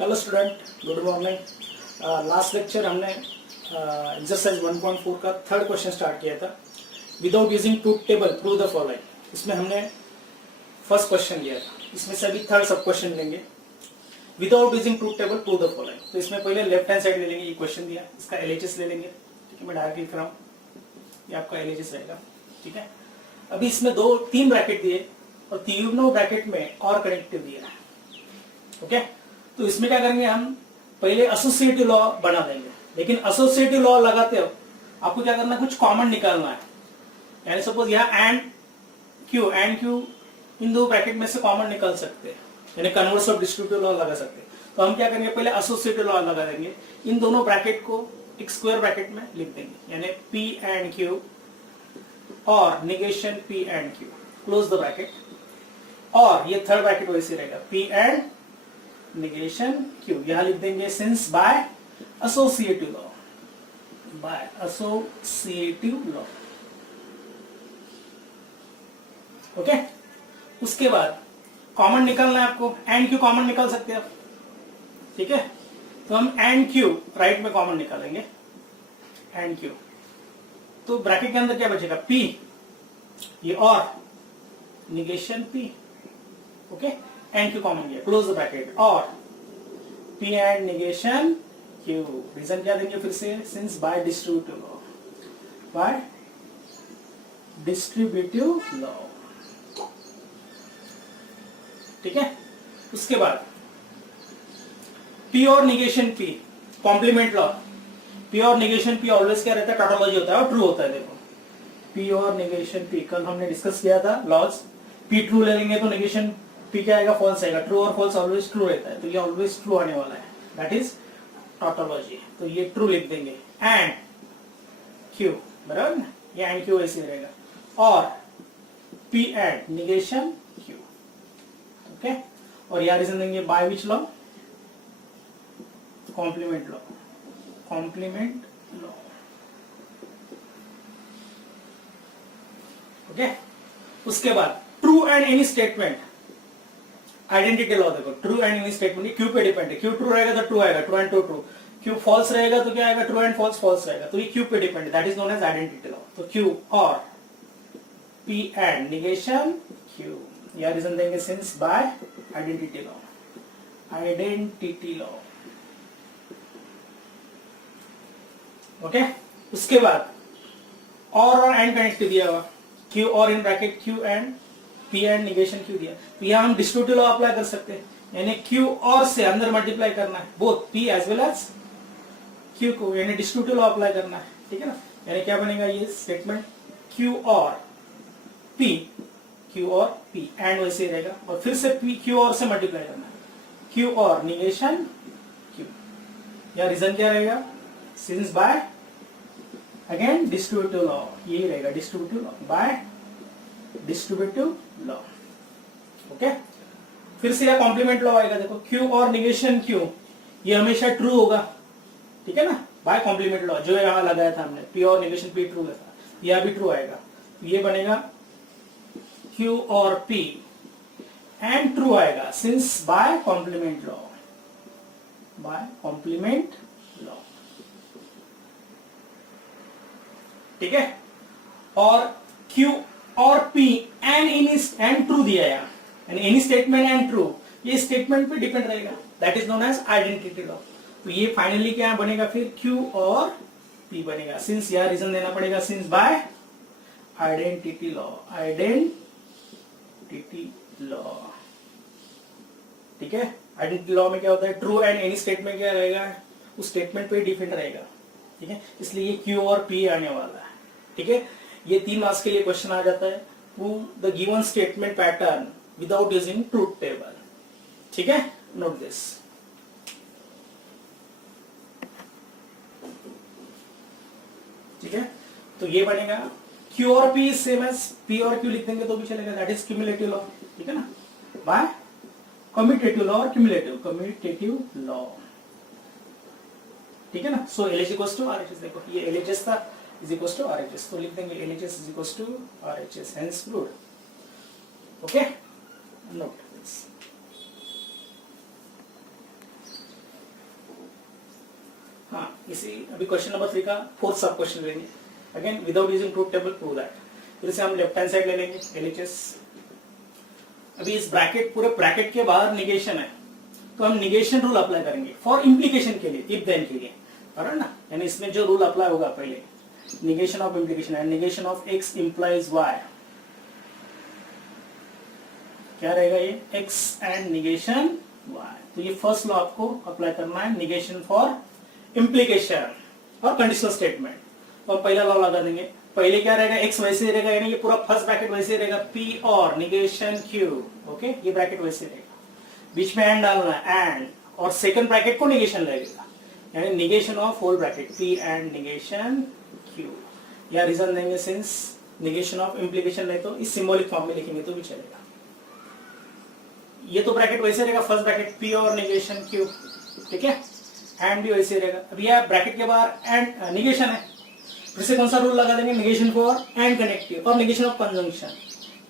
Hello student, good morning. Last lecture हमने exercise 1.4 का third question start किया था। Without using truth table prove the following. इसमें हमने फर्स्ट क्वेश्चन लिया था, इसमें से अभी थर्ड सब क्वेश्चन लेंगे। Without using truth table prove the following. तो इसमें पहले लेफ्ट हैंड साइड ले लेंगे, ये क्वेश्चन दिया, इसका एलएचएस ले लेंगे। ठीक है, मैं डायरेक्ट लिख रहा हूँ, ये आपका एलएचएस रहेगा। ठीक है, अभी इसमें तीन ब्रैकेट दिए और तीनों ब्रैकेट में और कनेक्टिव दिया है। ओके, तो इसमें क्या करेंगे, हम पहले एसोसिएटिव लॉ बना देंगे। लेकिन एसोसिएटिव लॉ लगाते हो आपको क्या करना है, कुछ कॉमन निकालना है। यानी सपोज यहाँ एंड क्यू इन दो ब्रैकेट में से कॉमन निकाल सकते हैं, यानी कन्वर्स ऑफ डिस्ट्रीब्यूटिव लॉ लगा सकते हैं। तो हम क्या करेंगे, पहले एसोसिएटिव लॉ लगा देंगे। इन दोनों ब्रैकेट को एक स्क्वायर ब्रैकेट में लिख देंगे, यानी पी एंड क्यू और negation P and Q, close the bracket. और ये थर्ड ब्रैकेट वैसे रहेगा, पी एंड negation q, यहां लिख देंगे since by associative law. Okay, उसके बाद कॉमन निकालना है आपको, एंड क्यू कॉमन निकाल सकते हैं आप। ठीक है, तो हम एंड क्यू राइट में कॉमन निकालेंगे, एंड क्यू। तो ब्रैकेट के अंदर क्या बचेगा, p, ये और negation p। Okay, and Q common किया, क्लोज द ब्रैकेट, और P and negation Q. Reason क्या देंगे फिर से, सिंस बाय डिस्ट्रीब्यूटिव लॉ। ठीक है, उसके बाद पी और negation P, complement law. P और निगेशन पी ऑलवेज क्या रहता है, टोटोलॉजी होता है और ट्रू होता है। देखो, पी और निगेशन पी कल हमने डिस्कस किया था लॉज। पी ट्रू ले लेंगे तो निगेशन पी क्या आएगा, फॉल्स आएगा। ट्रू और फॉल्स ऑलवेज ट्रू रहता है, तो ये ऑलवेज ट्रू आने वाला है, दैट इज टोटोलॉजी। तो ये ट्रू लिख देंगे। एंड क्यू, बराबर ना, ये एंड क्यू ऐसे रहेगा। और P and negation Q. Okay, और यहां रीजन देंगे by which law, complement law. Okay, उसके बाद true and any statement, identity law. देखो, true and any statement Q पे डिपेंड है। क्यू ट्रू रहेगा तो ट्रू आएगा, true and true true. Q false रहेगा तो क्या आएगा, ट्रू एंड फॉल्स फॉल्स रहेगा। तो ये क्यू पे डिपेंड है, that is known as identity law. तो क्यू और पी एंड निगेशन क्यू, या रीजन देंगे since by identity law. Okay, उसके बाद और एंड कनेक्ट दिया हुआ, क्यू और in bracket Q and P and negation Q दिया। तो यहां हम डिस्ट्रीब्यूटिव लॉ अप्लाई कर सकते हैं, यानी क्यू और से अंदर मल्टीप्लाई करना है, both P as well as Q को, यानी डिस्ट्रीब्यूटिव लॉ अप्लाई करना है। ठीक है ना, यानी क्या बनेगा ये स्टेटमेंट, क्यू और पी एंड वैसे ही रहेगा। और फिर से पी क्यू और से मल्टीप्लाई करना है, क्यू और निगेशन क्यू। या रीजन क्या रहेगा, since by again distributive law, यही रहेगा distributive law, by distributive law. Okay, फिर से यह कॉम्प्लीमेंट लॉ आएगा। देखो, क्यू और निगेशन क्यू ये हमेशा ट्रू होगा। ठीक है ना, बाय कॉम्प्लीमेंट लॉ जो यहां लगाया था हमने, पी और निगेशन पी ट्रू था, यह भी ट्रू आएगा। तो ये बनेगा क्यू और पी एंड ट्रू आएगा सिंस बाय कॉम्प्लीमेंट लॉ। ठीक है, और क्यू और P एंड ट्रू दिया है, यानी एनी स्टेटमेंट एंड ट्रू, ये स्टेटमेंट पे डिपेंड रहेगा, that is known as identity law. तो ये फाइनली क्या बनेगा, फिर Q और P बनेगा, सिंस यह रीजन देना पड़ेगा, सिंस बाय आइडेंटिटी लॉ। ठीक है, आइडेंटिटी लॉ में क्या होता है, ट्रू एंड एनी स्टेटमेंट क्या रहेगा, उस स्टेटमेंट पे डिपेंड रहेगा। ठीक है, इसलिए ये Q और P आने वाला है। ठीक है, ये 3 मार्क्स के लिए क्वेश्चन आ जाता है, prove the given statement pattern without using truth table. ठीक है, नोट दिस। ठीक है, तो ये बनेगा Q और P सेम एज P और Q लिख देंगे तो भी चलेगा, दैट इज क्यूमुलेटिव लॉ। ठीक है ना, बाय कम्यूटेटिव लॉ और कम्यूटेटिव लॉ। ठीक है ना, सो LH इक्वल्स टू RHS। देखो, ये LHS था, is equals to RHS, तो लिख देंगे LHS is equals to RHS, hence proved. Okay, note this. इसी अभी क्वेश्चन नंबर 3 का फोर्थ सब क्वेश्चन लेंगे. Again without using truth table prove that. फिर से हम लेफ्ट हैंड साइड ले लेंगे LHS. अभी इस ब्रैकेट पूरे ब्रैकेट के बाहर निगेशन है तो हम निगेशन रूल अप्लाई करेंगे फॉर इम्प्लीकेशन के लिए, इफ देन के लिए, बराबर ना. यानी इसमें जो रूल अप्लाई होगा पहले negation of implication and negation of x implies y. क्या रहेगा ये x एंड निगेशन y. तो ये फर्स्ट लॉ आपको अप्लाई करना है निगेशन फॉर इम्प्लीकेशन और कंडीशनल स्टेटमेंट. तो हम पहला लॉ लगा देंगे. पहले क्या रहेगा x वैसे ही रहेगा यानी ये पूरा फर्स्ट ब्रैकेट वैसे ही रहेगा p और निगेशन q. ओके ये ब्रैकेट वैसे रहेगा. बीच में एंड डालना है एंड और सेकंड ब्रैकेट को निगेशन लगेगा यानी negation of whole bracket p and negation q. या रीजन देंगे सिंस निगेशन ऑफ इम्प्लीकेशन नहीं तो इस सिंबॉलिक फॉर्म में लिखेंगे तो भी चलेगा. ये तो ब्रैकेट वैसे रहेगा फर्स्ट ब्रैकेट p और निगेशन q. ठीक है एंड भी वैसे रहेगा. अब यह ब्रैकेट के बाहर एंड निगेशन है फिर से कौन सा रूल लगा देंगे निगेशन फॉर एंड कनेक्टिव और निगेशन ऑफ कंजंक्शन.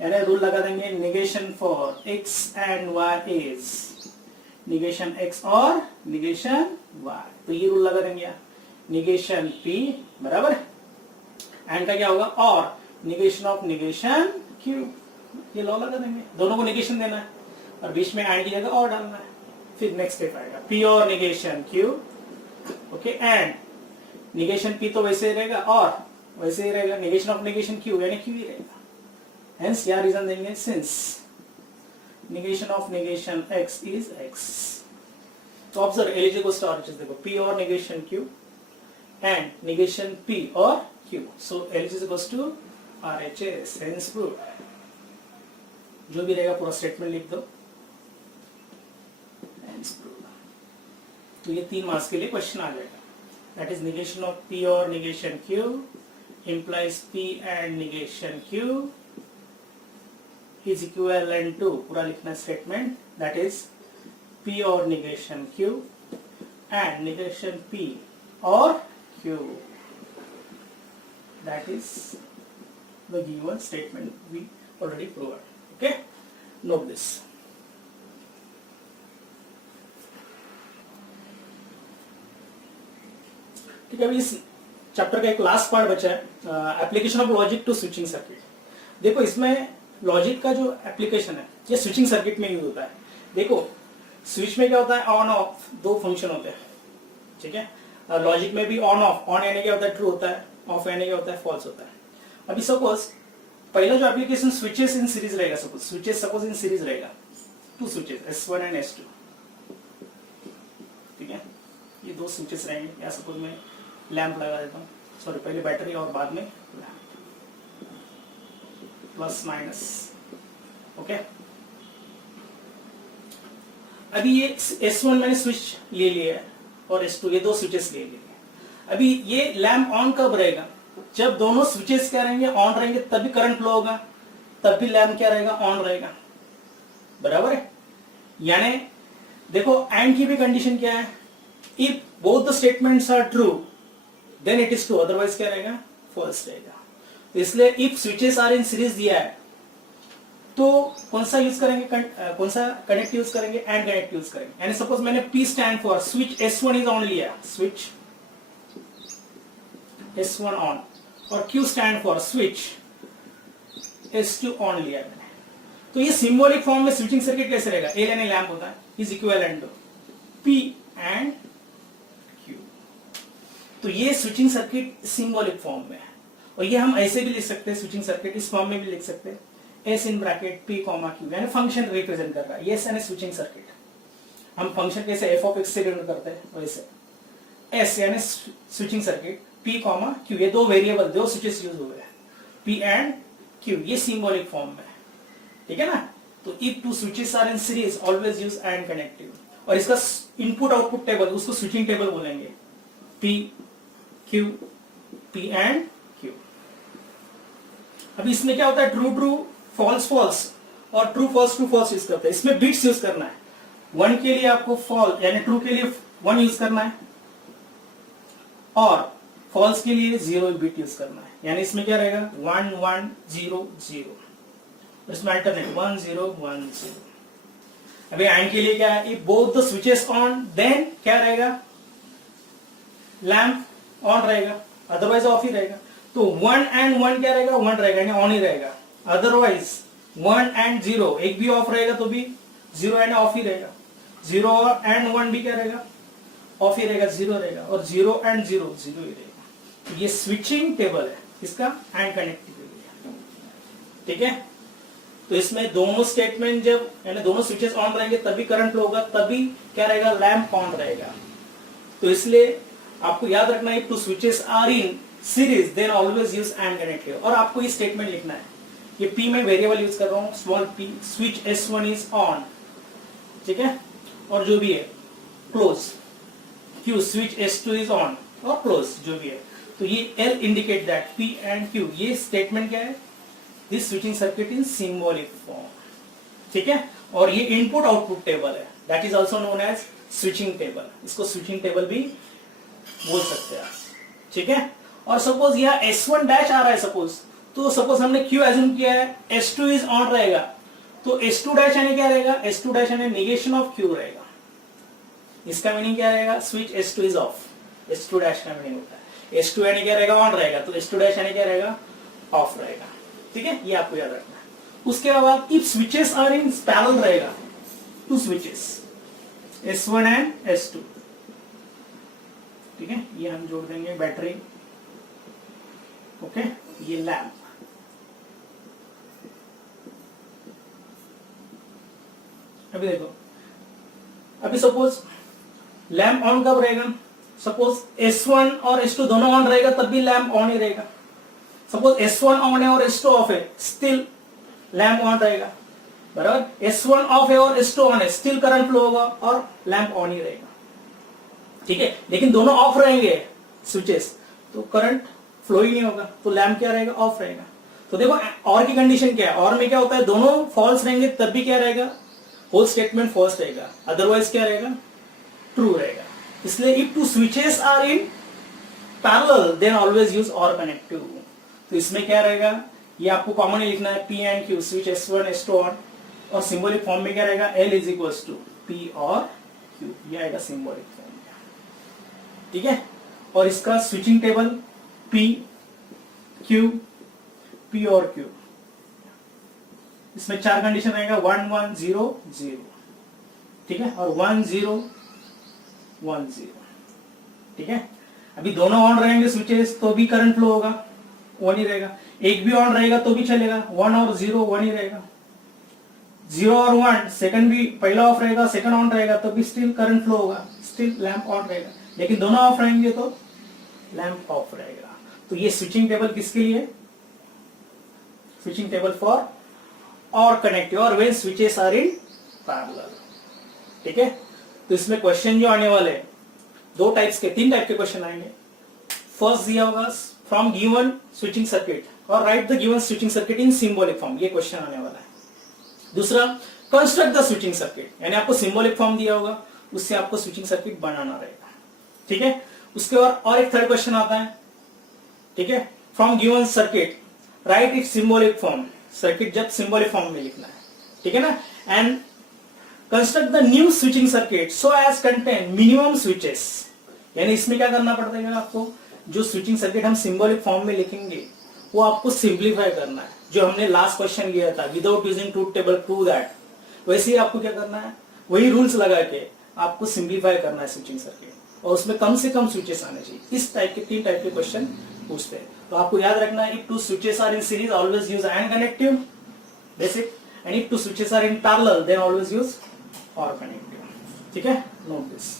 यानी रूल लगा देंगे negation for x and y is negation x और निगेशन y. तो ये रूल लगा देंगे निगेशन p बराबर एंड का क्या होगा और निगेशन ऑफ निगेशन q. ये लॉ लगा देंगे. दोनों को निगेशन देना है और बीच में एंड की जगह और डालना है. फिर नेक्स्ट स्टेप आएगा p और negation q. Okay and negation p तो वैसे ही रहेगा और वैसे ही रहेगा निगेशन ऑफ निगेशन q यानी q ही रहेगा. हेंस या रीजन देंगे since negation of negation x is x. तो ऑब्जर्व LHS को स्टार देखो p और negation q and negation p और q. So LHS equals to RHS. Hence prove. जो भी रहेगा पूरा स्टेटमेंट लिख दो. Hence prove. तो ये 3 मार्क्स के लिए क्वेश्चन आ जाएगा. That is negation of p और negation q implies p and negation q is equivalent to पूरा लिखना स्टेटमेंट दैट इज p और negation q and negation p और q. That is the given statement we already proved. Okay, note this. ठीक है. अभी इस chapter का एक लास्ट पार्ट बचा है application of logic to switching circuit. देखो इसमें लॉजिक का जो एप्लीकेशन है ये स्विचिंग सर्किट में यूज होता है. देखो स्विच में क्या होता है ऑन ऑफ 2 फंक्शन होते हैं. ठीक है लॉजिक में भी ऑन ऑफ. ऑन यानी क्या होता है ट्रू होता है, ऑफ यानी क्या होता है फॉल्स होता है. अभी सपोज पहला जो एप्लीकेशन स्विचेस इन सीरीज रहेगा. सपोज इन सीरीज रहेगा 2 स्विचेस S1 एंड S2. ठीक है ये 2 स्विचेस रहेंगे. या सपोज मैं लैंप लगा देता हूँ. सॉरी पहले बैटरी और बाद में लैंप प्लस माइनस. ओके अभी ये S1 मैंने स्विच ले लिया है और S2 ये 2 स्विचेस ले लिए. अभी ये लैंप ऑन कब रहेगा जब दोनों स्विचेस क्या रहेंगे ऑन रहेंगे तभी करंट फ्लो होगा तब भी लैंप क्या रहेगा ऑन रहेगा. बराबर है. यानी देखो एंड की भी कंडीशन क्या है if both the statements are true then it is true otherwise क्या रहेगा फॉल्स रहेगा. तो इसलिए if switches are in series दिया है तो कौन सा यूज करेंगे कौन सा कनेक्ट यूज करेंगे एंड कनेक्ट यूज करेंगे. यानी सपोज मैंने P stand for switch S1 is on लिया स्विच S1 ऑन और Q stand for switch S2 on लिया मैंने. तो ये सिंबॉलिक फॉर्म में स्विचिंग सर्किट कैसे रहेगा L यानी लैंप होता है is equivalent to P and Q. तो ये स्विचिंग सर्किट सिंबॉलिक फॉर्म में है और ये हम ऐसे भी लिख सकते हैं स्विचिंग सर्किट इस फॉर्म में भी लिख सकते हैं S in bracket P comma Q यानी फंक्शन रिप्रेजेंट कर रहा है. यस यानी स्विचिंग सर्किट. हम फंक्शन कैसे f ऑफ x से डिनोट करते हैं वैसे S यानी switching circuit P comma Q ये 2 वेरिएबल 2 स्विचेस यूज हुए हैं P एंड Q ये सिंबॉलिक फॉर्म में. ठीक है ना. तो if 2 switches are in series always use and connective. और इसका इनपुट आउटपुट टेबल उसको स्विचिंग टेबल बोलेंगे P Q P and Q. अभी इसमें क्या होता है ट्रू ट्रू फॉल्स फॉल्स और true false true false use करते हैं. इसमें बिट्स यूज करना है. 1 के लिए आपको फॉल्स यानी ट्रू के लिए 1 यूज करना है और फॉल्स के लिए 0 बिट यूज करना है. यानी इसमें क्या रहेगा 1 1 0 0. इसमें अल्टरनेट 1 0 1 0. अभी एंड के लिए क्या है if both the switches on then क्या रहेगा लैम्प ऑन रहेगा, अदरवाइज ऑफ ही रहेगा। तो 1 एंड 1 क्या रहेगा, 1 रहेगा यानी ऑन ही रहेगा। अदरवाइज 1 एंड 0 एक भी ऑफ रहेगा तो भी 0 एंड ऑफ ही रहेगा। 0 एंड 1 भी क्या रहेगा, ऑफ ही रहेगा, 0 रहेगा। और 0 एंड 0 0 ही रहेगा। तो ये स्विचिंग टेबल है इसका एंड कनेक्टिविटी, ठीक है। तो इसमें दोनों स्टेटमेंट जब यानी दोनों स्विचेस ऑन रहेंगे तभी करंट फ्लो होगा, तभी क्या रहेगा, लैंप ऑन रहेगा। तो इसलिए आपको याद रखना है, two switches are in series then always use and connective. और आपको ये स्टेटमेंट लिखना है, ये पी में वेरिएबल यूज कर रहा हूं, small P, switch S1 is on, ठीक है। और जो भी है close, Q switch S2 is on और क्लोज जो भी है। तो ये L indicate that P and Q, ये स्टेटमेंट क्या है, this switching circuit in symbolic form, ठीक है। और ये इनपुट आउटपुट टेबल है, that is also known as switching table. इसको स्विचिंग टेबल भी बोल सकते हैं, ठीक है। और सपोज यहाँ S1 डैश आ रहा है सपोज, तो सपोज हमने Q एज्यूम किया है, S2 इज ऑन रहेगा, तो S2 डैश यानी क्या रहेगा, S2 डैश यानी नेगेशन ऑफ Q रहेगा। इसका मीनिंग क्या रहेगा, switch S2 is of, S2 dash का मीनिंग होता है S2 यानी क्या रहेगा, ऑन रहेगा, तो S2 डैश यानी क्या रहेगा, ऑफ रहेगा, ठीक है। ये आपको याद रखना है। उसके बाद if switches are in parallel रहेगा, two switches S1 and S2, ठीक है। ये हम जोड़ देंगे बैटरी, ओके। ये लैम्प, अभी देखो, अभी सपोज लैम्प ऑन कब रहेगा, सपोज S1 और S2 दोनों ऑन रहेगा तब भी लैम्प ऑन ही रहेगा। सपोज S1 ऑन है और S2 ऑफ है, स्टिल लैम्प ऑन रहेगा, बराबर। S1 ऑफ है और S2 ऑन है, स्टिल करंट फ्लो होगा और लैम्प ऑन ही रहेगा, ठीक है। लेकिन दोनों ऑफ रहेंगे स्विचेस तो करंट फ्लो ही नहीं होगा, तो लैम्प क्या रहेगा, ऑफ रहेगा। तो देखो और की कंडीशन क्या है, और में क्या होता है, दोनों फॉल्स रहेंगे तब भी क्या रहेगा, होल स्टेटमेंट फॉल्स रहेगा, अदरवाइज क्या रहेगा, ट्रू रहेगा। इसलिए if two switches are in parallel then always use और कनेक्टिव। तो इसमें क्या रहेगा, ये आपको कॉमन लिखना है, P and Q switch S1 S2 on, और सिंबॉलिक फॉर्म में क्या रहेगा, L is equals to P और Q, ये आएगा सिंबॉलिक फॉर्म में, ठीक है। और इसका switching table P Q P और Q, इसमें 4 कंडीशन रहेगा, 1 1 0 0, ठीक है, और 1 0 1 0, ठीक है। अभी दोनों ऑन रहेंगे स्विचेस तो भी करंट फ्लो होगा, 1 ही रहेगा। एक भी ऑन रहेगा तो भी चलेगा, 1 और 0 1 ही रहेगा। 0 और 1 सेकंड भी, पहला ऑफ रहेगा सेकंड ऑन रहेगा तो भी स्टिल करंट फ्लो होगा, स्टिल लैंप ऑन रहेगा। लेकिन दोनों ऑफ रहेंगे तो लैंप ऑफ रहेगा। तो ये स्विचिंग टेबल किसके लिए, स्विचिंग टेबल फॉर और कनेक्टिव और when switches are in parallel, ठीक है। तो इसमें क्वेश्चन जो आने वाले दो टाइप्स के, 3 टाइप के क्वेश्चन आएंगे। फर्स्ट दिया होगा फ्रॉम गिवन स्विचिंग सर्किट और right the given switching circuit in symbolic form, ये क्वेश्चन आने वाला है। दूसरा कंस्ट्रक्ट द स्विचिंग सर्किट, यानी आपको सिंबॉलिक फॉर्म दिया होगा, उससे आपको स्विचिंग सर्किट बनाना रहेगा, ठीक है। उसके बाद और एक थर्ड क्वेश्चन आता है, ठीक है, from given circuit write it symbolic form, circuit जब सिंबॉलिक फॉर्म में लिखना है, ठीक है ना। And construct the new switching circuit so as contain minimum switches, यानी इसमें क्या करना पड़ता है आपको, जो स्विचिंग सर्किट हम सिंबॉलिक फॉर्म में लिखेंगे वो आपको सिंप्लीफाई करना है, जो हमने लास्ट क्वेश्चन लिया था, without using truth table prove that, वैसे ही आपको क्या करना है, वही रूल्स लगा के आपको सिंप्लीफाई करना है स्विचिंग सर्किट, और उसमें कम से कम स्विचेस आने चाहिए। इस टाइप के 3 टाइप के क्वेश्चन पूछते हैं। तो आपको याद रखना है, if two switches are in series always use and connective basic, and if two switches are in parallel then always use और कनेक्टिव, ठीक है। Note this.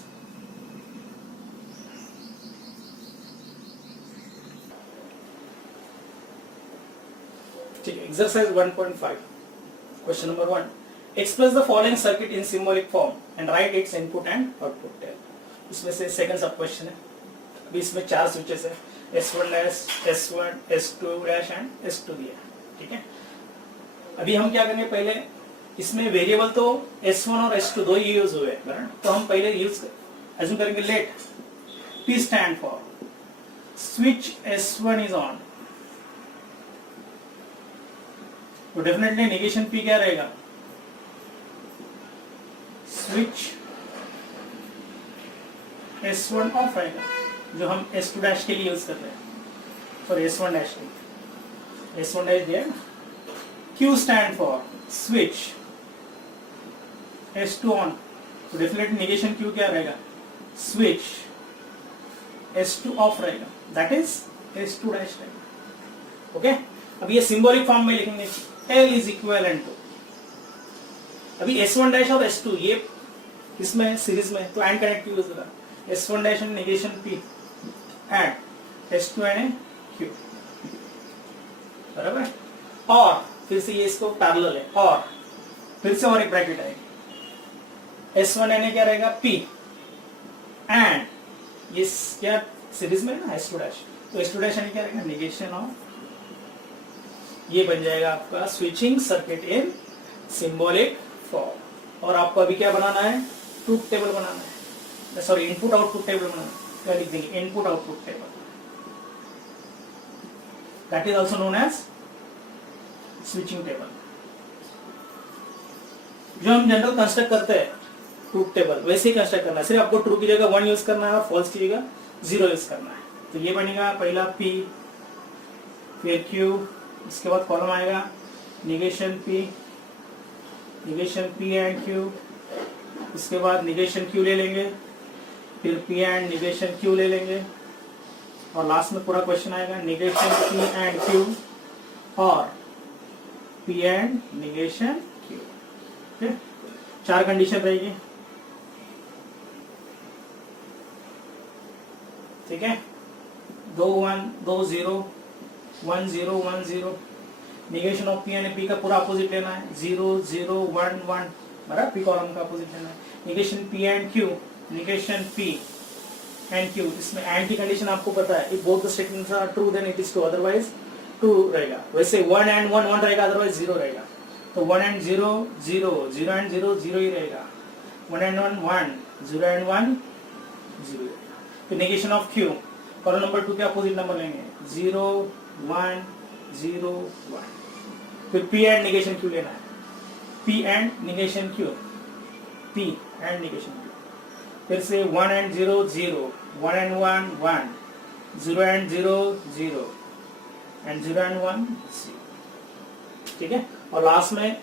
ठीक है, exercise 1.5 question number 1, express the following circuit in symbolic form and write its input and output table. इसमें से second सब question है। अभी इसमें 4 स्विचेस है, S1 dash, S1, S2 dash and S2 दिया, ठीक है। अभी हम क्या करेंगे, पहले इसमें वेरिएबल तो S1 और S2 दो ही यूज हुए, तो हम पहले यूज एज्यूम करेंगे, let P stand for switch S1 is on, तो डेफिनेटली नेगेशन P क्या रहेगा, स्विच S1 ऑफ रहेगा, जो हम S2 डैश के लिए यूज कर रहे हैं, सॉरी S1 डैश के लिए, S1 डैश दिया है। Q stand for switch, S2 on, तो डेफिनेटली नेगेशन Q क्या रहेगा, स्विच, S2 ऑफ रहेगा, दैट इज S2 डैश रहेगा। ओके, अब ये सिंबॉलिक फॉर्म में लिखेंगे, L इज इक्विवेलेंट टू, अभी S1 डैश और S2 ये इसमें सीरीज में, तो एंड कनेक्ट यूज होगा, S1 dash and negation P and S2 and Q, बराबर। और फिर से ये इसको पैरेलल है, और फिर से और एक ब्रैकेट आएगी, S1 एन क्या रहेगा P एंड ये क्या सीरीज में है ना S2 डैश, तो S2 डैश क्या रहेगा, नेगेशन ऑफ, ये बन जाएगा आपका switching circuit in symbolic form. और आपको अभी क्या बनाना है, ट्रूथ टेबल बनाना है, सॉरी इनपुट आउटपुट टेबल बनाना है, क्या लिख देंगे, input output table, that is also known as switching table. जो हम जनरल कंस्ट्रक्ट करते हैं ट्रूथ टेबल, वैसे ही कंस्ट्रक्ट करना है, सिर्फ आपको ट्रू की जगह 1 यूज करना है और फॉल्स की जगह 0 यूज करना है। तो ये बनेगा पहला P, फिर Q, इसके बाद कॉलम आएगा निगेशन P एंड Q, इसके बाद निगेशन Q ले लेंगे, फिर P एंड निगेशन Q ले लेंगे, और लास्ट में पूरा क्वेश्चन आएगा निगेशन P एंड Q और P and negation Q। Okay, 4 condition रहेगी, ठीक है, 2 1 2 0 1 0 1 0, negation of P and P का पूरा अपोजिट लेना है, 0 0 1 1, बराबर, P कॉलम का अपोजिट लेना है, negation P and Q, negation P and Q, इसमें एंड की कंडीशन आपको पता है, if both the statements are true then it is true, otherwise true रहेगा। वैसे 1 एंड 1 1 रहेगा, अदरवाइज 0 रहेगा, तो 1 एंड 0 0, 0 एंड 0 0 ही रहेगा, 1 एंड 1 1, 0 एंड 1 0। फिर negation of Q, column number 2 के अपोजिट नंबर लेंगे, 0 1 0 1, फिर P एंड नेगेशन Q लेना है, P and negation Q, P and negation Q, फिर से 1 and 0 0, 1 and 1 1, 0 and 0 0 and 0 and 1 0, ठीक है। और लास्ट में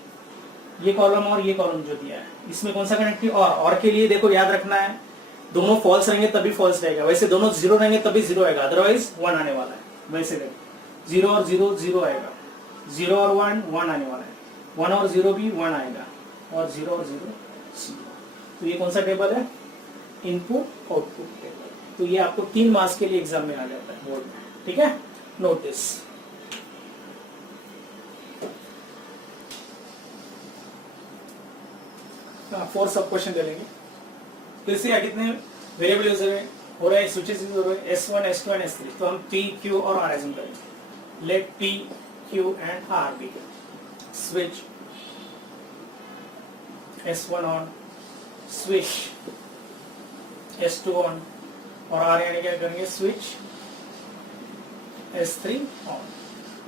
ये कॉलम और ये कॉलम जो दिया है, इसमें कौन सा कनेक्ट, और के लिए देखो याद रखना है, दोनों फॉल्स रहेंगे तभी फॉल्स रहेगा, वैसे दोनों 0 रहेंगे तभी 0 आएगा, अदरवाइज 1 आने वाला है। वैसे देखो 0 और 0 0 आएगा, 0 और 1 1 आने वाला है, 1 और 0 भी 1 आएगा, और 0 और 0 0। तो ये कौन सा टेबल है, इनपुट आउटपुट टेबल। तो ये आपको 3 मार्क्स के लिए एग्जाम में आ जाता है बोर्ड में, ठीक है, नोट दिस। फोर सब क्वेश्चन ले लेंगे, फिर से कितने वेरिएबल यूज हो रहे हैं, स्विचेस यूज हो रहे हैं, S1 S2 एंड S3, तो हम P Q और R एज्यूम करेंगे, let P Q and R be switch S1 on, switch S2 on, और R यानी क्या करेंगे, स्विच S3 ऑन।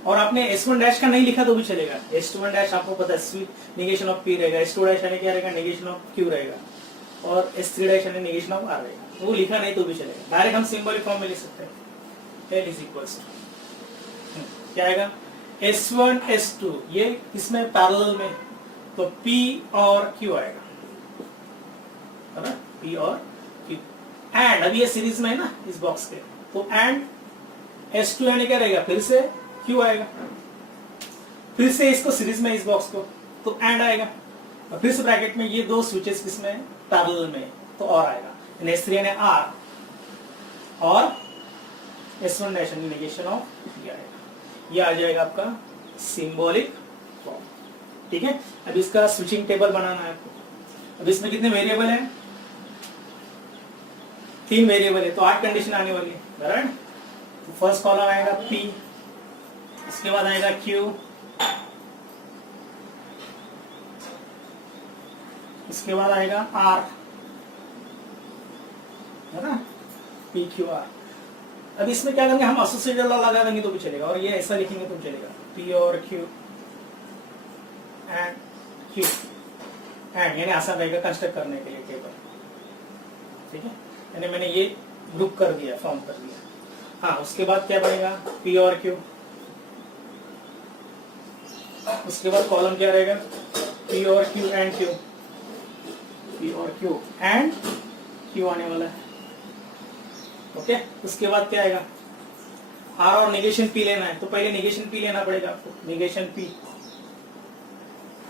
और आपने S1 डैश का नहीं लिखा तो भी चलेगा, S21 डैश आपको पता है स्विच निगेशन ऑफ P रहेगा, S2 डैश यानी क्या रहेगा, निगेशन ऑफ Q रहेगा, और S3 डैश यानी निगेशन ऑफ R रहेगा, वो लिखा नहीं तो भी चलेगा, डायरेक्ट हम सिंबॉलिक फॉर्म में लिख सकते हैं, L इज इक्वल्स टू क्या आएगा, S1 S2, ये इसमें पैरेलल में, तो P और Q आएगा, है ना, P और Q, एंड अभी ये सीरीज में है ना इस बॉक्स के, तो एंड S2 यानी क्या रहेगा, फिर से Q आएगा, फिर से इसको सीरीज में इस बॉक्स को, तो एंड आएगा, और फिर से ब्रैकेट में ये 2 स्विचेस किसमें, पैरेलल में, तो और आएगा, S3 यानी R, और S1 डैश नेगेशन ऑफ ये आएगा, ये आ जाएगा आपका सिंबॉलिक फॉर्म, ठीक है। अब इसका स्विचिंग टेबल बनाना है आपको। अब इसमें कितने वेरिएबल हैं, 3 वेरिएबल है, तो 8 कंडीशन आने वाली है, बराबर। तो फर्स्ट कॉलम आएगा P, इसके बाद आएगा Q, इसके बाद आएगा R, है ना, P Q R। अब इसमें क्या करेंगे, हम एसोसिएटेड लगा देंगे तो भी चलेगा, और ये ऐसा लिखेंगे तो भी चलेगा, P और Q एंड Q एंड, यानी आसान रहेगा कंस्ट्रक्ट करने के लिए टेबल, ठीक है। यानी मैंने ये ग्रुप कर दिया, फॉर्म कर दिया। हाँ, उसके बाद क्या बनेगा, पी और क्यू। उसके बाद कॉलम क्या रहेगा, पी और क्यू एंड क्यू, पी और क्यू एंड क्यू आने वाला है। ओके, उसके बाद क्या आएगा, आर और नेगेशन पी लेना है, तो पहले नेगेशन पी लेना पड़ेगा आपको, नेगेशन पी,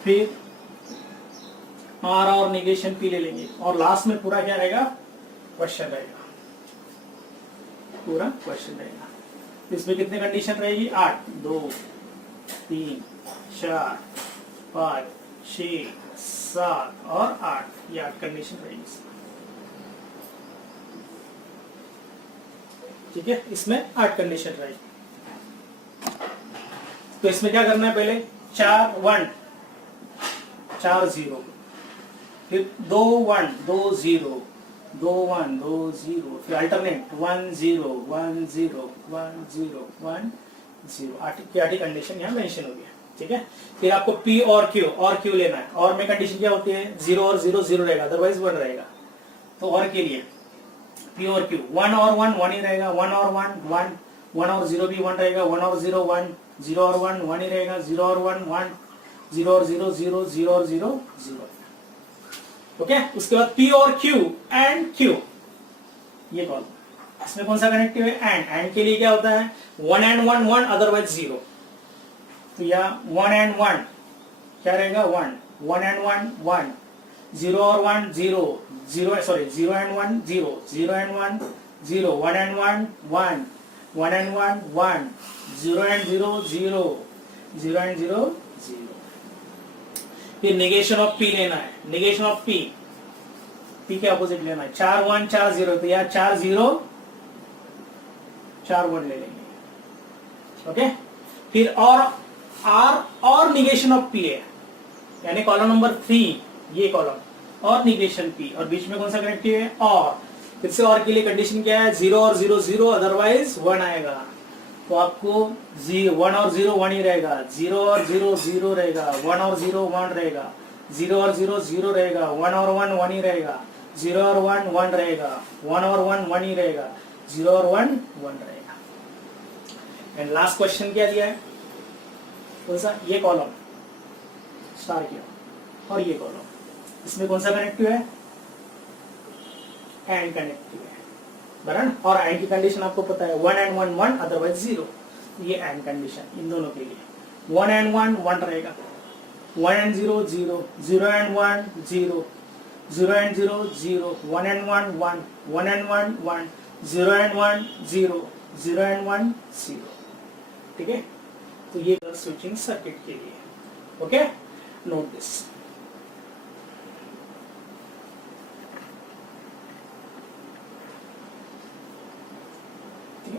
फिर आर और नेगेशन पी ले लेंगे, और लास्ट में पूरा क्या रहेगा, क्वेश्चन रहेगा, पूरा क्वेश्चन रहेगा। इसमें कितने कंडीशन रहेगी, 8, 2, 3, 4, 5, 6, 7 और 8, ये 8 कंडीशन रहेगी। ठीक है, इसमें 8 कंडीशन रहेगी। तो इसमें क्या करना है, पहले 4 1 4 0, फिर 2 1 2 0 2 1 2 0, फिर अल्टरनेट 1 0 1 0 1 0 1 0, 8 कंडीशन यहाँ मेंशन हो गया। ठीक है, फिर आपको P और Q लेना है, और में कंडीशन क्या होती है, 0 और 0 0 रहेगा, अदरवाइज 1 रहेगा। तो और के लिए P और Q, 1 और 1 1 ही रहेगा, 1 और 1 1, 1 और 0 भी 1 रहेगा, 1 और 0 1, 0 और 1 1 ही रहेगा, 0 और 1 1, 0 और 0 0, 0 और 0 0। ओके, उसके बाद P और Q एंड Q, ये कॉल, इसमें कौन सा कनेक्टिव है, एंड के लिए क्या होता है, 1 एंड 1 1, अदरवाइज 0। तो या 1 एंड 1 क्या रहेगा, 1 1 एंड 1 1, 0 और 1 0 0, sorry 0 and 1 0, 0 and 1 0, 1 and 1 1, 1 and 1 1, 0 and 0 0, 0 and 0 0। फिर नेगेशन ऑफ P लेना है, नेगेशन ऑफ P के अपोजिट लेना है, 4 1 4 0, तो यहाँ 4 0 4 1 ले लेंगे। ओके, फिर और R और निगेशन ऑफ P है, यानी कॉलम नंबर 3, ये कॉलम और निगेशन P, और बीच में कौन सा कनेक्टिव है, और फिर से और के लिए कंडीशन क्या है, 0 और 0 0, अदरवाइज 1 आएगा। तो आपको 1 और 0 1 ही रहेगा, 0 और 0 0 रहेगा, 1 और 0 1 रहेगा, 0 और 0 0 रहेगा, 1 और 1 1 ही रहेगा, 0 और 1 1 रहेगा, 1 और 1 1 ही रहेगा, 0 और 1 1 रहेगा। एंड लास्ट क्वेश्चन क्या दिया है, कौन सा, ये कॉलम स्टार किया, और ये कॉलम, इसमें कौन सा कनेक्टिव है, एंड कनेक्टिव है, बराबर। और एंड की कंडीशन आपको पता है, 1 एंड 1 1, अदरवाइज 0। ये एंड कंडीशन इन दोनों के लिए, 1 एंड 1 1 रहेगा, 1 and 0 0, 0 and 1 0, 0 and 0 0, 1 and 1 1, 1 and 1 1, 0 and 1 0, 0 and 1 0। ठीक है, तो ये स्विचिंग सर्किट के लिए। Okay, note this.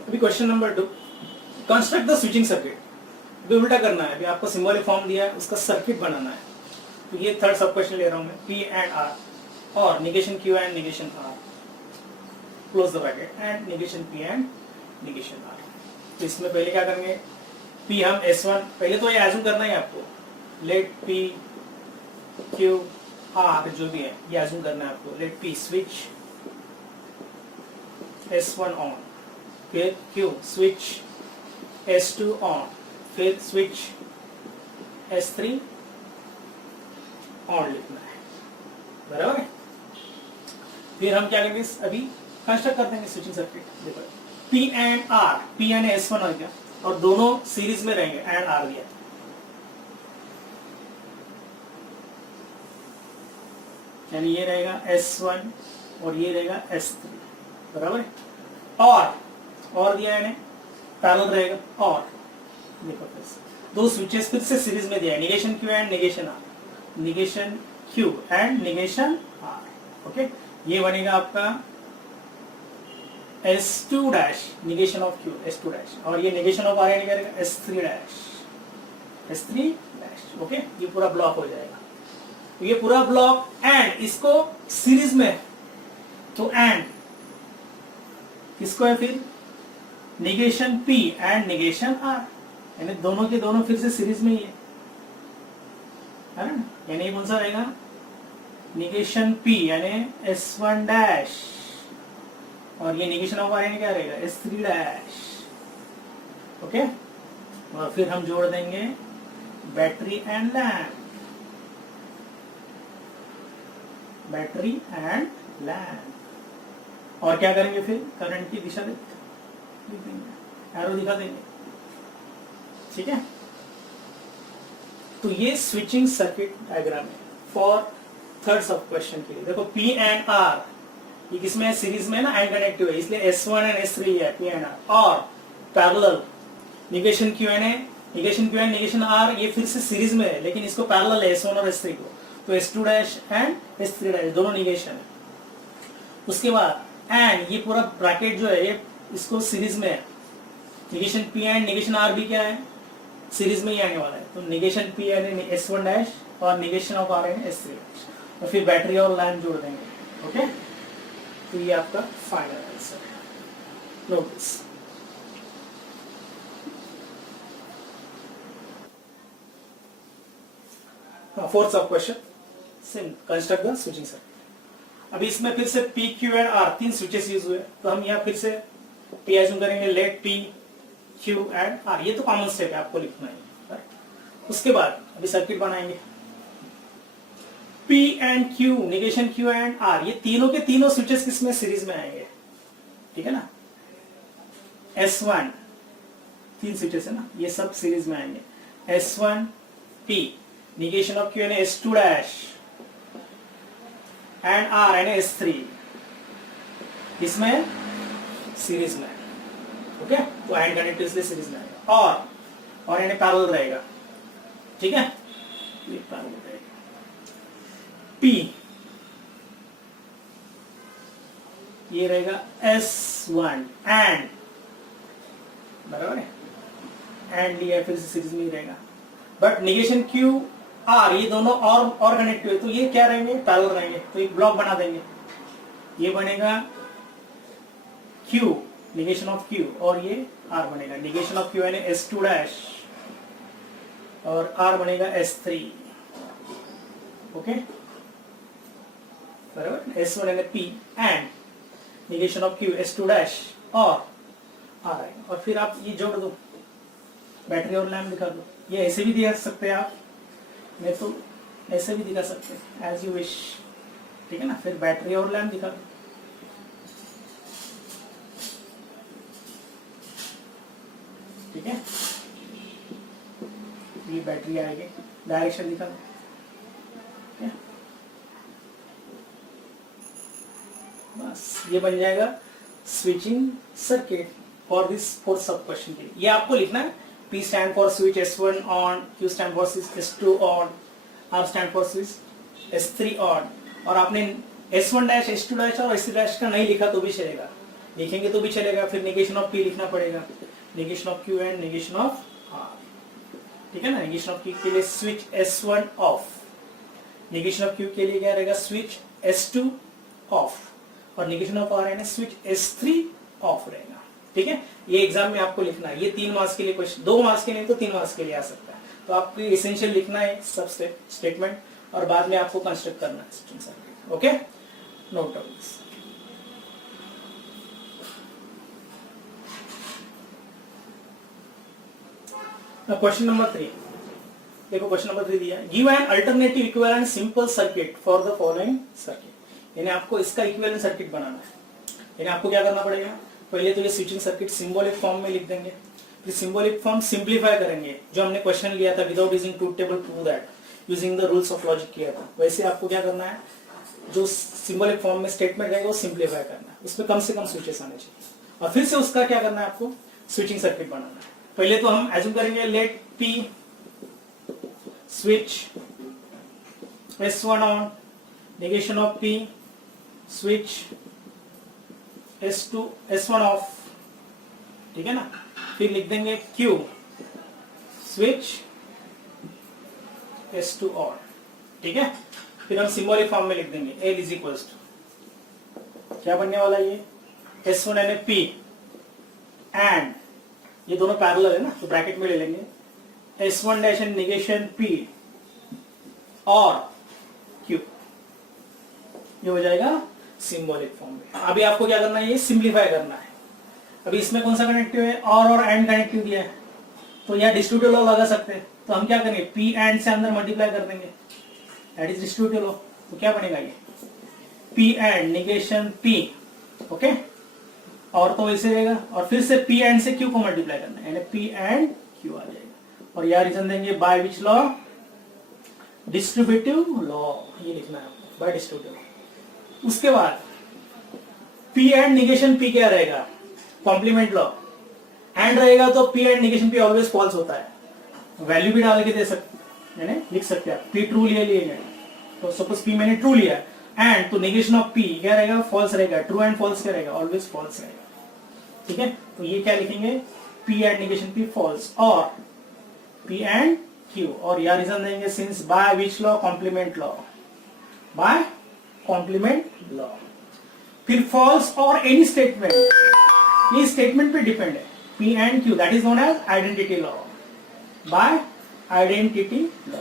अभी question number 2, construct the switching circuit. अभी उल्टा करना है, अभी आपको सिंबॉलिक फॉर्म दिया है, उसका सर्किट बनाना है। तो ये थर्ड सब क्वेश्चन ले रहा हूं मैं, P एंड R और negation Q and negation R, close the bracket, and negation P and negation R। तो इसमें पहले क्या करेंगे, P हम S1, पहले तो ये एज्यूम करना है आपको, लेट P Q R जो भी है ये एज्यूम करना है आपको, let P switch S1 on, फिर Q स्विच S2 ऑन, फिर स्विच S3 ऑन लिखना है, बराबर है। फिर हम क्या करेंगे, अभी कंस्ट्रक्ट कर देंगे स्विचिंग सर्किट। देखो P एंड R, P यानी S1 हो गया, और दोनों सीरीज में रहेंगे, एंड R दिया, यानी ये रहेगा S1 और ये रहेगा S3, बराबर है। और दिया है, पैरेलल रहेगा, और देखो दो स्विचेस फिर से सीरीज में दिया है, negation Q and negation R, negation Q and negation R। Okay, ये बनेगा आपका S2 dash, negation of Q S2 dash, और ये निगेशन ऑफ R यानी क्या रहेगा, S3 dash, S3 dash. Okay, ये पूरा ब्लॉक हो जाएगा। तो ये पूरा ब्लॉक, एंड इसको सीरीज में, तो एंड किसको है, फिर negation P and negation R, यानी दोनों के दोनों फिर से सीरीज में ही है ना, यानी कौन सा रहेगा, निगेशन P यानी S1 डैश और ये नेगेशन ऑफ आर एन क्या रहेगा, S3 डैश। ओके, और फिर हम जोड़ देंगे battery and lamp, battery and lamp. और क्या करेंगे फिर, करंट की दिशा लिख देंगे, एरो दिखा देंगे। ठीक है, तो ये स्विचिंग सर्किट डायग्राम है फॉर थर्ड सब क्वेश्चन के लिए। देखो P एंड R ये किसमें है, सीरीज में ना, एंड कनेक्टिव है, इसलिए S1 एंड S3 है P एंड R। और पैरेलल निगेशन Q एंड है, negation Q and negation R ये फिर से सीरीज में है, लेकिन इसको पैरेलल है S1 और S3 को, तो S2 dash and S3 dash दोनों निगेशन है। उसके बाद एंड ये पूरा ब्रैकेट जो है ये इसको सीरीज में है, negation P and negation R भी क्या है, सीरीज में ही आने वाला है, तो negation P and S1 dash और negation of R and S3 dash, और फिर बैटरी और लैम्प जोड़ देंगे। ओके, तो ये आपका फाइनल आंसर है। Note this. Fourth sub question, same construct the switching circuit. अभी इसमें फिर से P, Q एंड R तीन स्विचेस यूज हुए, तो हम यहाँ फिर से P एज्यूम करेंगे, let P, Q and R, ये तो कॉमन स्टेप है, आपको लिखना है। उसके बाद अभी सर्किट बनाएंगे, P and Q, negation Q and R, ये तीनों के तीनों स्विचेस किसमें, सीरीज में आएंगे। ठीक है ना, S1 तीन स्विचेस है ना, ये सब सीरीज में आएंगे। S1 P, negation of Q and S2 dash and R and S3 इसमें सीरीज में। ओके, तो एंड कनेक्टिव इसलिए सीरीज में आएगा, और यानी पैरेलल रहेगा। ठीक है, ये पैरेलल रहेगा। P ये रहेगा S1 एंड, बराबर है, एंड लिया फिर से सीरीज में ही रहेगा। बट निगेशन Q R ये दोनों और कनेक्टिव है, तो ये क्या रहेंगे, पैरेलल रहेंगे, तो एक ब्लॉक बना देंगे, ये बनेगा Q, निगेशन ऑफ Q, और ये R बनेगा, निगेशन ऑफ Q यानी S2 डैश और R बनेगा S3। ओके, बराबर, S1 यानी P and negation of Q S2 dash और R आएगा, और फिर आप ये जोड़ दो, बैटरी और लैम्प दिखा दो। ये ऐसे भी दिखा सकते हैं आप, मैं तो ऐसे भी दिखा सकते हैं, एज यू विश। ठीक है ना, फिर बैटरी और लैम्प दिखा दो। ठीक है, ये बैटरी आएगी, डायरेक्शन दिखा दो। बस ये बन जाएगा switching circuit for this fourth sub question के लिए। ये आपको लिखना है, P stand for switch S1 on, Q stand for switch S2 on, R stand for switch S3 on। और आपने S1 डैश S2 डैश और S3 डैश का नहीं लिखा तो भी चलेगा, लिखेंगे तो भी चलेगा। फिर निगेशन ऑफ P लिखना पड़ेगा, negation of Q and negation of R। ठीक है ना, निगेशन ऑफ Q के लिए switch S1 of, negation of Q के लिए क्या रहेगा, स्विच S2 ऑफ, और निगेशन ऑफ R यानी स्विच S3 ऑफ रहेगा। ठीक है, ये एग्जाम में आपको लिखना है, ये 3 मार्क्स के लिए क्वेश्चन, 2 मार्क्स के लिए तो 3 मार्क्स के लिए आ सकता है। तो आपको एसेंशियल लिखना है सब स्टेटमेंट, और बाद में आपको कंस्ट्रक्ट करना है switching circuit. Okay, note down this. Question number 3, देखो क्वेश्चन नंबर 3 दिया, give an alternative equivalent simple circuit for the following circuit. यानी आपको इसका इक्विवेलेंट सर्किट बनाना है। यानी आपको क्या करना पड़ेगा, पहले तो ये स्विचिंग सर्किट सिंबॉलिक फॉर्म में लिख देंगे, फिर सिंबॉलिक फॉर्म सिंप्लीफाई करेंगे, जो हमने क्वेश्चन लिया था, without using truth table prove that, using the rules of logic किया था। वैसे आपको क्या करना है, जो सिंबॉलिक फॉर्म में स्टेटमेंट रहेगा वो सिंप्लीफाई करना है, उसमें कम से कम स्विचेस आने चाहिए, और फिर से उसका क्या करना है, आपको स्विचिंग सर्किट बनाना है। पहले तो हम एज्यूम करेंगे, let P switch S1 on, negation of P switch S1 off. ठीक है ना, फिर लिख देंगे Q स्विच S2 ऑन। ठीक है, फिर हम सिंबॉलिक फॉर्म में लिख देंगे, L इज इक्वल्स टू, क्या बनने वाला ये, S1 यानी P एंड, ये दोनों पैरेलल है ना, तो ब्रैकेट में ले लेंगे, S1 dash and negation P और Q, ये हो जाएगा सिंबॉलिक फॉर्म में। अभी आपको क्या करना है, ये सिंप्लीफाई करना है। अभी इसमें कौन सा कनेक्टिव है, और एंड कनेक्टिव दिया है, तो यहाँ डिस्ट्रीब्यूटिव लॉ लगा सकते हैं। तो हम क्या करेंगे, पी एंड से अंदर मल्टीप्लाई कर देंगे, दैट इज डिस्ट्रीब्यूटिव लॉ। तो क्या बनेगा ये P and negation P, okay, और तो वैसे रहेगा, और फिर से पी एंड से क्यू को मल्टीप्लाई करना है, यानी पी एंड क्यू आ जाएगा। और यहाँ रीजन देंगे by which law, distributive law, ये लिखना है आपको, बाय डिस्ट्रीब्यूटिव। उसके बाद पी एंड निगेशन पी क्या रहेगा, कॉम्प्लीमेंट लॉ, एंड रहेगा तो P and negation P always false होता है, वैल्यू भी डाल के दे सकते, यानी लिख सकते हैं पी ट्रू लिए, तो सपोज पी मैंने ट्रू लिया, एंड तो निगेशन ऑफ पी क्या रहेगा, फॉल्स रहेगा, ट्रू एंड फॉल्स क्या रहेगा, ऑलवेज फॉल्स रहेगा, ठीक है। तो ये क्या लिखेंगे, P and negation P false, और पी एंड क्यू, और यह रीजन देंगे since by which law, complement law, by complement law. फिर फॉल्स और एनी स्टेटमेंट, ये स्टेटमेंट पे डिपेंड है, P and Q, that is known as identity law, by identity law.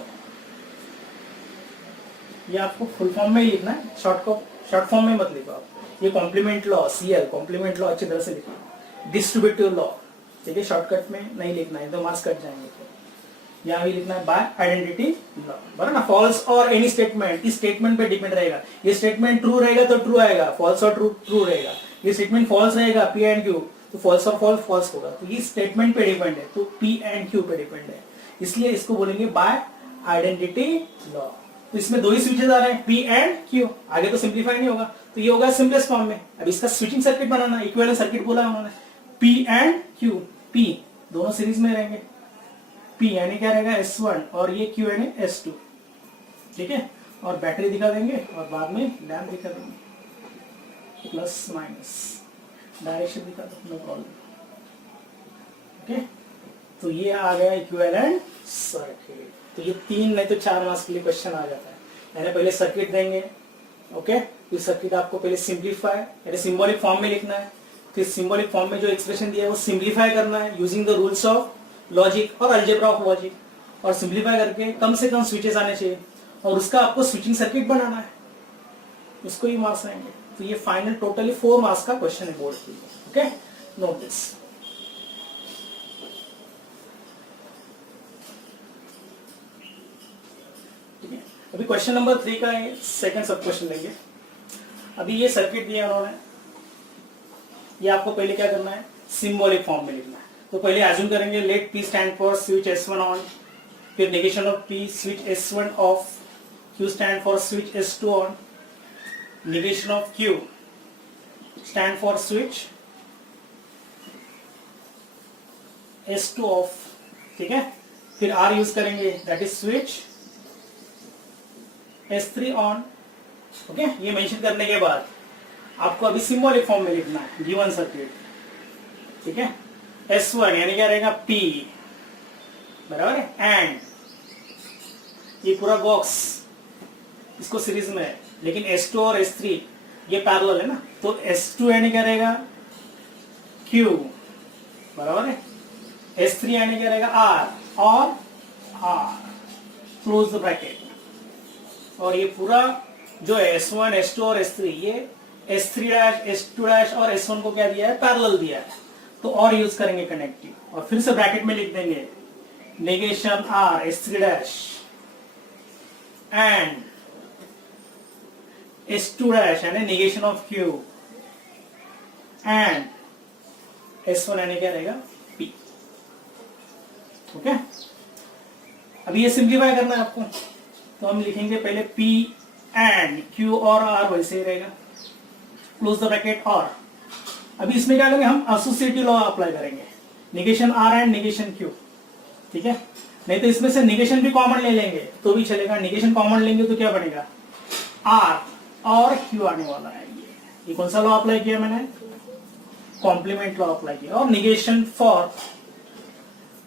ये आपको फुल फॉर्म में ही लिखना है, शॉर्ट फॉर्म में मत लिखो आप। ये complement law, CL complement law अच्छी तरह से लिखना। डिस्ट्रीब्यूटिव लॉ, ठीक है, शॉर्टकट में नहीं लिखना है तो मार्क्स कट जाएंगे। तो यहाँ भी लिखना है बाय आइडेंटिटी लॉ, बराबर ना। फॉल्स और एनी स्टेटमेंट, इस स्टेटमेंट पे डिपेंड रहेगा। ये स्टेटमेंट ट्रू रहेगा तो ट्रू आएगा, फॉल्स और ट्रू रहेगा। ये स्टेटमेंट फॉल्स रहेगा, पी एंड क्यू, तो फॉल्स और फॉल्स होगा। तो ये स्टेटमेंट पे डिपेंड है, तो पी एंड क्यू पे डिपेंड है, इसलिए इसको बोलेंगे बाय आइडेंटिटी लॉ। तो इसमें दो ही स्विचेस आ रहे हैं, पी एंड क्यू, आगे तो सिंप्लीफाई नहीं होगा, तो ये होगा सिंपलेस्ट फॉर्म में। अब इसका स्विचिंग सर्किट बनाना, इक्विवेलेंट सर्किट बोला है उन्होंने, पी एंड क्यू, पी दोनों सीरीज में रहेंगे, पी यानी क्या रहेगा S1, और ये क्यू यानी S2, ठीक है। और बैटरी दिखा देंगे, और बाद में लैम्प दिखा देंगे, प्लस माइनस डायरेक्शन दिखा दो, नो प्रॉब्लम, ओके। तो ये आ गया इक्विवेलेंट सर्किट। तो ये 3 नहीं तो 4 मार्क्स के लिए क्वेश्चन आ जाता है। यानी पहले सर्किट देंगे, ओके, फिर सर्किट आपको पहले सिंप्लीफाई यानी सिंबॉलिक फॉर्म में लिखना है, फिर सिंबॉलिक फॉर्म में जो एक्सप्रेशन दिया है वो सिंप्लीफाई करना है using the rules of logic और अलजेब्रा ऑफ लॉजिक, और सिंप्लीफाई करके कम से कम स्विचेस आने चाहिए, और उसका आपको स्विचिंग सर्किट बनाना है, उसको ही मार्क्स आएंगे। तो ये फाइनल टोटली 4 मार्क्स का क्वेश्चन है बोर्ड के लिए, ओके, नोट दिस। अभी क्वेश्चन नंबर 3 का सेकंड सब क्वेश्चन लेंगे। अभी ये सर्किट दिया उन्होंने, ये आपको पहले क्या करना है, सिंबॉलिक फॉर्म में लिखना है। तो पहले एज्यूम करेंगे let P stand for switch S1 on, फिर negation of P switch S1 off, Q stand for switch S2 on, negation of Q stand for switch S2 off, ठीक है। फिर R यूज करेंगे, that is switch S3 on, okay. ये mention करने के बाद आपको अभी सिंबॉलिक फॉर्म में लिखना है गिवन सर्किट, ठीक है। S1 यानी क्या रहेगा, P, बराबर है, एंड ये पूरा बॉक्स इसको सीरीज में है, लेकिन S2 और S3 ये पैरेलल है ना, तो S2 यानी क्या रहेगा, Q, बराबर है, S3 यानी क्या रहेगा, R, और R, क्लोज द ब्रैकेट। और ये पूरा जो है S1, S2 और S3, ये S3', S2' और S1 को क्या दिया है, पैरेलल दिया है, तो और यूज करेंगे कनेक्टिव, और फिर से ब्रैकेट में लिख देंगे negation R S3' and S2' यानी negation of Q and S1 यानी क्या रहेगा, P, ओके। अभी ये सिंप्लीफाई करना है आपको, तो हम लिखेंगे पहले P एंड Q और R वैसे ही रहेगा, क्लोज द ब्रैकेट। और अभी इसमें क्या करेंगे, हम एसोसिएटिव लॉ अप्लाई करेंगे, negation R and negation Q, ठीक है। नहीं तो इसमें से नेगेशन भी कॉमन ले लेंगे तो भी चलेगा, नेगेशन कॉमन लेंगे तो क्या बनेगा, R और Q आने वाला है। ये कौन सा लॉ अप्लाई किया मैंने, कॉम्प्लीमेंट लॉ अप्लाई किया, और नेगेशन फॉर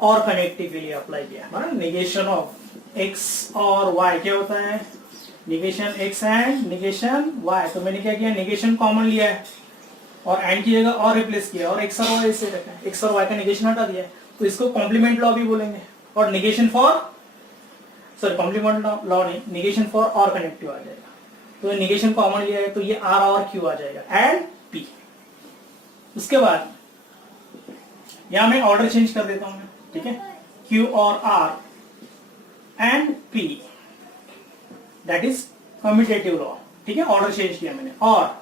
और कनेक्टिव के लिए अप्लाई किया, नेगेशन ऑफ X और Y क्या होता है, negation X and negation Y। तो मैंने क्या किया, नेगेशन कॉमन लिया है और एंड की जगह और रिप्लेस किया, और X और Y ऐसे रखा है, X और Y का नेगेशन हटा दिया, तो इसको कॉम्प्लीमेंट लॉ भी बोलेंगे। और negation for, sorry complement law नहीं, नेगेशन फॉर और कनेक्टिव आ जाएगा, तो निगेशन कॉमन लिया है तो ये R और Q आ जाएगा एंड P। उसके बाद यहां मैं ऑर्डर चेंज कर देता हूं मैं, ठीक है, Q और R and P, that is commutative law, ठीक है, ऑर्डर चेंज किया मैंने। और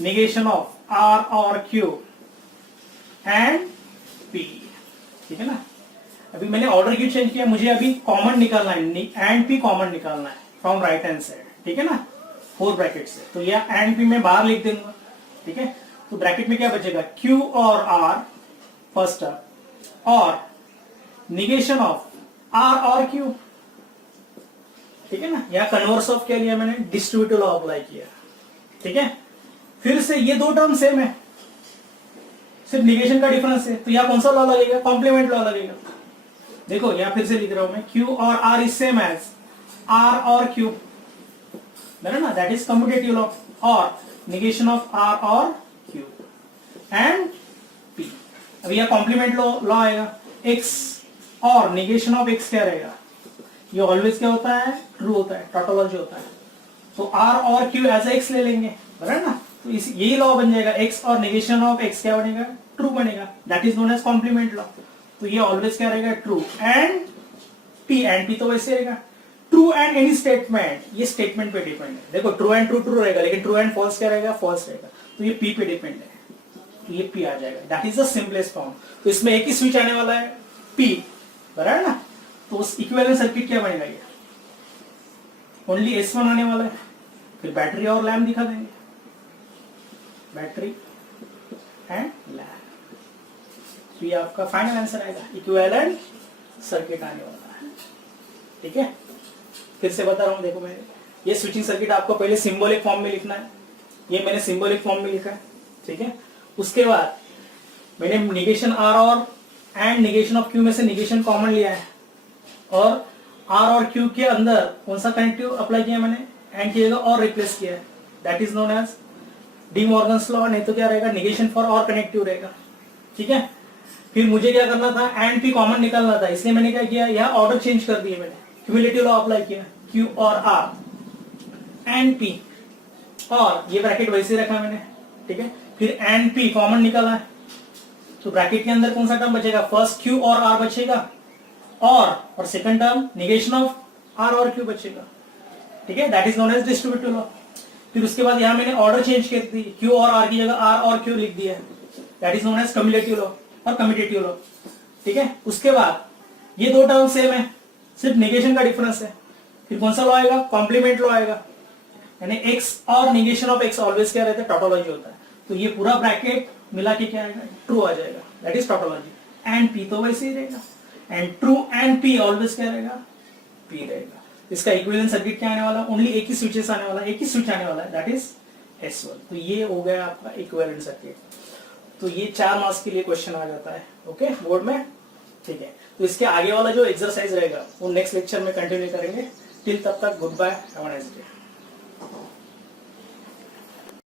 निगेशन ऑफ R और Q एंड P, ठीक है ना। अभी मैंने ऑर्डर क्यों चेंज किया, मुझे अभी कॉमन निकालना है, एंड P कॉमन निकालना है फ्रॉम राइट हैंड साइड, ठीक है ना, 4 ब्रैकेट से। तो यह एंड P मैं बाहर लिख दूंगा, ठीक है। तो ब्रैकेट में क्या बचेगा, Q और R फर्स्ट टर्म और निगेशन ऑफ R और Q, ठीक है ना। यह कन्वर्स ऑफ क्या लिया मैंने, डिस्ट्रीब्यूटिव लॉ अप्लाई किया, ठीक है। फिर से ये 2 टर्म सेम है, सिर्फ निगेशन का डिफरेंस है, तो यहां कौन सा लॉ लगेगा, कॉम्प्लीमेंट लॉ लगेगा। देखो यहां फिर से लिख रहा हूं मैं, Q और R is same as R और Q, ना, दैट इज कम्यूटेटिव लॉ, और निगेशन ऑफ R और Q एंड P। अब यह कॉम्प्लीमेंट लॉ आएगा, X और निगेशन ऑफ X क्या रहेगा, ये ऑलवेज क्या होता है, ट्रू होता है, टॉटोलॉजी होता है। तो R और Q एज X ले लेंगे, बराबर ना। तो यही लॉ बन जाएगा, X और निगेशन ऑफ X क्या बनेगा, ट्रू बनेगा, that is known as complement law. तो ये ऑलवेज क्या रहेगा, ट्रू एंड P तो वैसे रहेगा, ट्रू एंड एनी स्टेटमेंट, ये स्टेटमेंट पे डिपेंड है। देखो ट्रू एंड ट्रू रहेगा, लेकिन ट्रू एंड फॉल्स क्या रहेगा, फॉल्स रहेगा, तो ये P पे डिपेंड है, तो ये P आ जाएगा, that is the simplest form. तो इसमें एक ही स्विच आने वाला है P, बराबर ना। तो उस इक्विवेलेंट सर्किट क्या बनेगा, ये ओनली S1 आने वाला है, फिर बैटरी और लैम्प दिखा देंगे, बैटरी एंड लैम्प। तो ये आपका फाइनल आंसर आएगा, इक्विवेलेंट सर्किट आने वाला है, ठीक है। फिर से बता रहा हूं, देखो मैंने ये स्विचिंग सर्किट आपको पहले सिंबॉलिक फॉर्म में लिखना है, ये मैंने सिंबॉलिक फॉर्म में लिखा है, ठीक है। उसके बाद मैंने निगेशन R और एंड निगेशन ऑफ Q में से निगेशन कॉमन लिया है, और R और Q के अंदर कौन सा कनेक्टिव अप्लाई किया मैंने, एंड की जगह और रिप्लेस किया है, that is known as De Morgan's law, नहीं तो क्या रहेगा, निगेशन फॉर और कनेक्टिव रहेगा, ठीक है। फिर मुझे क्या करना था, एंड P कॉमन निकालना था, इसलिए मैंने क्या किया, यह ऑर्डर चेंज कर दिए मैंने, क्यूमुलेटिव लॉ अप्लाई किया, Q और R एंड P, और ये ब्रैकेट वैसे रखा मैंने, ठीक है। फिर एंड P कॉमन निकाला है, तो ब्रैकेट के अंदर कौन सा टर्म बचेगा, फर्स्ट Q और R बचेगा, और second term negation of R और Q बचेगा, ठीक है, that is known as distributive law. फिर उसके बाद यहां मैंने ऑर्डर चेंज कर दी, Q और R की जगह R और Q लिख दिया, that is known as cumulative law और कम्यूटेटिव लॉ, ठीक है। उसके बाद ये 2 टर्म सेम है, सिर्फ निगेशन का डिफरेंस है, फिर कौन सा लॉ आएगा, कॉम्प्लीमेंट लॉ आएगा, यानी X और निगेशन ऑफ X ऑलवेज क्या रहता है, टॉटोलॉजी होता है। तो ये पूरा ब्रैकेट मिला के क्या आएगा, ट्रू आ जाएगा, that is tautology. And P तो वैसे ही रहेगा, and true and P always क्या रहेगा, P रहेगा। इसका इक्विवेलेंट सर्किट क्या आने वाला, ओनली एक ही स्विचेस आने वाला, एक ही स्विच आने वाला है, दैट इज S1। तो ये हो गया आपका इक्विवेलेंट सर्किट। तो ये 4 मार्क्स के लिए क्वेश्चन आ जाता है, ओके, बोर्ड में, ठीक है। तो इसके आगे वाला जो एक्सरसाइज रहेगा वो नेक्स्ट लेक्चर में कंटिन्यू करेंगे। टिल तब तक goodbye, have a nice day.